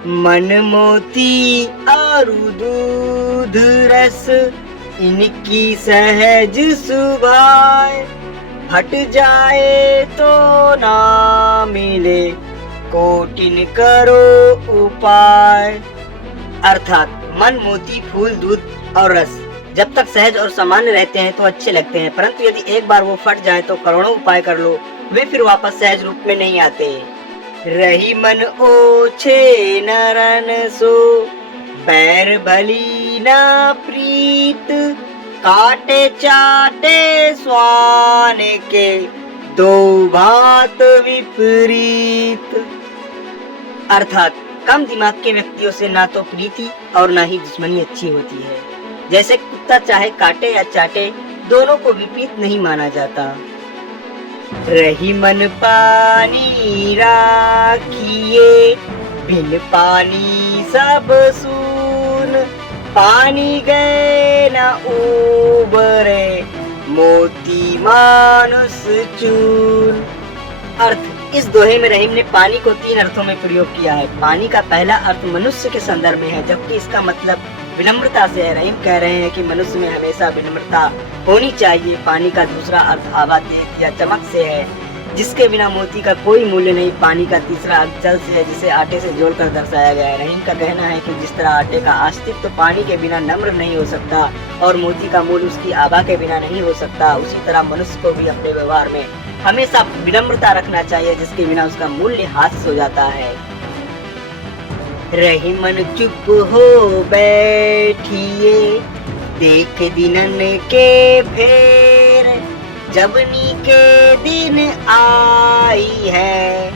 मन मोती और दूध रस इनकी सहज सुभाए, हट जाए तो ना मिले कोटिन करो उपाय। अर्थात मन मोती फूल दूध और रस जब तक सहज और सामान्य रहते हैं तो अच्छे लगते हैं, परंतु यदि एक बार वो फट जाए तो करोड़ों उपाय कर लो, वे फिर वापस सहज रूप में नहीं आते। रही मन ओछे नरन सो, बैर भली ना प्रीत, काटे चाटे स्वान के, दो भांत विपरीत। अर्थात कम दिमाग के व्यक्तियों से ना तो प्रीति और ना ही दुश्मनी अच्छी होती है। जैसे कुत्ता चाहे काटे या चाटे, दोनों को विपरीत नहीं माना जाता। रही मन पानी राखिए, बिन पानी सब सून, पानी गए न उबरे, मोती मानुष चून। अर्थ, इस दोहे में रहीम ने पानी को 3 अर्थों में प्रयोग किया है। पानी का पहला अर्थ मनुष्य के संदर्भ में है, जबकि इसका मतलब विनम्रता से है। रहीम कह रहे हैं कि मनुष्य में हमेशा विनम्रता होनी चाहिए। पानी का दूसरा अर्थ आभा, तेज या चमक से है, जिसके बिना मोती का कोई मूल्य नहीं। पानी का तीसरा अर्थ जल से है, जिसे आटे से जोड़कर दर्शाया गया है। रहीम का कहना है कि जिस तरह आटे का अस्तित्व पानी के बिना नम्र नहीं हो सकता और मोती का मूल्य उसकी आभा के बिना नहीं हो सकता, उसी तरह मनुष्य को भी अपने व्यवहार में हमेशा विनम्रता रखना चाहिए, जिसके बिना उसका मूल्य हास हो जाता है। रही मन चुप हो बैठिए, देख दिनन के फेर, जबनी के दिन आई है,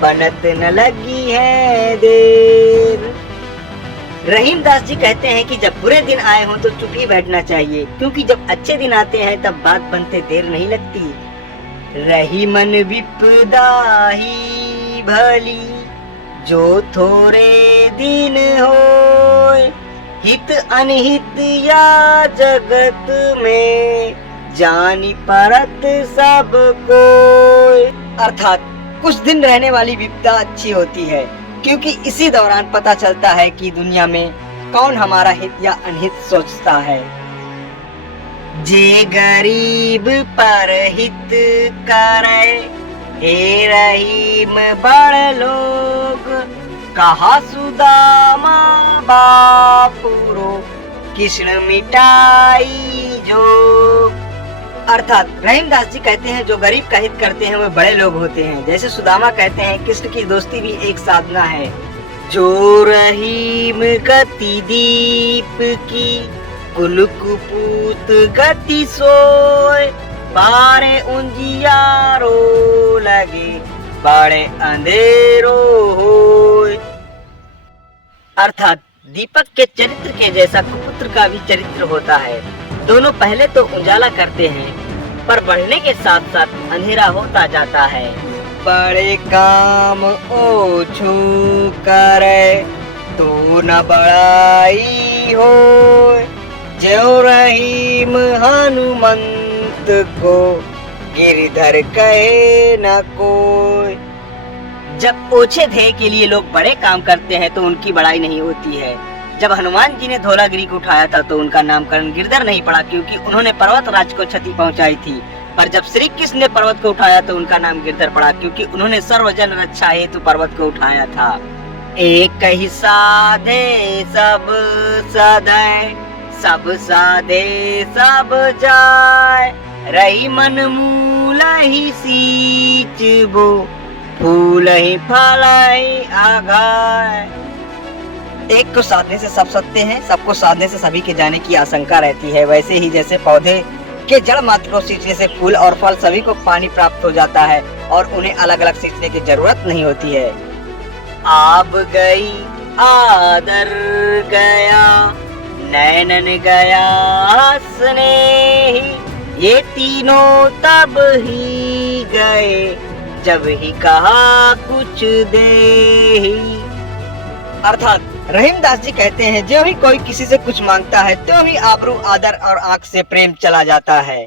बनत न लगी है देर। रहीम दास जी कहते हैं कि जब बुरे दिन आए हों तो चुप ही बैठना चाहिए, क्योंकि जब अच्छे दिन आते हैं तब बात बनते देर नहीं लगती। रही मन विपदा ही भली, जो थोड़े दिन होए, हित अनहित या जगत में, जानी परत सब कोय। अर्थात कुछ दिन रहने वाली विपदा अच्छी होती है, क्योंकि इसी दौरान पता चलता है कि दुनिया में कौन हमारा हित या अनहित सोचता है। जे गरीब पर हित करे, हे रहीम बड़ लोग, कहा सुदामा बापुरो, कृष्ण मिटाई जोग। अर्थात रहीम दास जी कहते हैं जो गरीब का हित करते हैं वे बड़े लोग होते हैं। जैसे सुदामा कहते हैं कृष्ण की दोस्ती भी एक साधना है। जो रहीम गति दीप की, कुल कुपूत गति सोए, बारे उंजियारो लगे, बड़े अंधेरो होए। अर्थात दीपक के चरित्र के जैसा कुपुत्र का भी चरित्र होता है। दोनों पहले तो उजाला करते हैं, पर बढ़ने के साथ साथ अंधेरा होता जाता है। बड़े काम ओछू करे, तो न बड़ाई होए, जो रहीम हनुमंत को, गिरधर कहे न कोई। जब ओछे ध्येय के लिए लोग बड़े काम करते हैं तो उनकी बड़ाई नहीं होती है। जब हनुमान जी ने धौलागिरी को उठाया था तो उनका नामकरण गिरधर नहीं पड़ा, क्योंकि उन्होंने पर्वत राज को क्षति पहुंचाई थी। पर जब श्री कृष्ण ने पर्वत को उठाया तो उनका नाम गिरधर पड़ा, क्योंकि उन्होंने सर्वजन रक्षा हेतु पर्वत को उठाया था। एक ही साधे सब सदै, सब साधे सब जाय, रही मन मूल ही सींच बो, फूल ही फल ही आगाय। एक को साधने से सब सत्य हैं, सबको साधने से सभी के जाने की आशंका रहती है। वैसे ही जैसे पौधे के जड़ मात्र को सींचने से फूल और फल सभी को पानी प्राप्त हो जाता है और उन्हें अलग अलग सींचने की जरूरत नहीं होती है। आब गई आदर गया, नैनन गया स्नेही, ये तीनों तब ही गए, जब ही कहा कुछ देही। अर्थात रहीम दास जी कहते हैं जो ही कोई किसी से कुछ मांगता है तो ही आबरू आदर और आंख से प्रेम चला जाता है।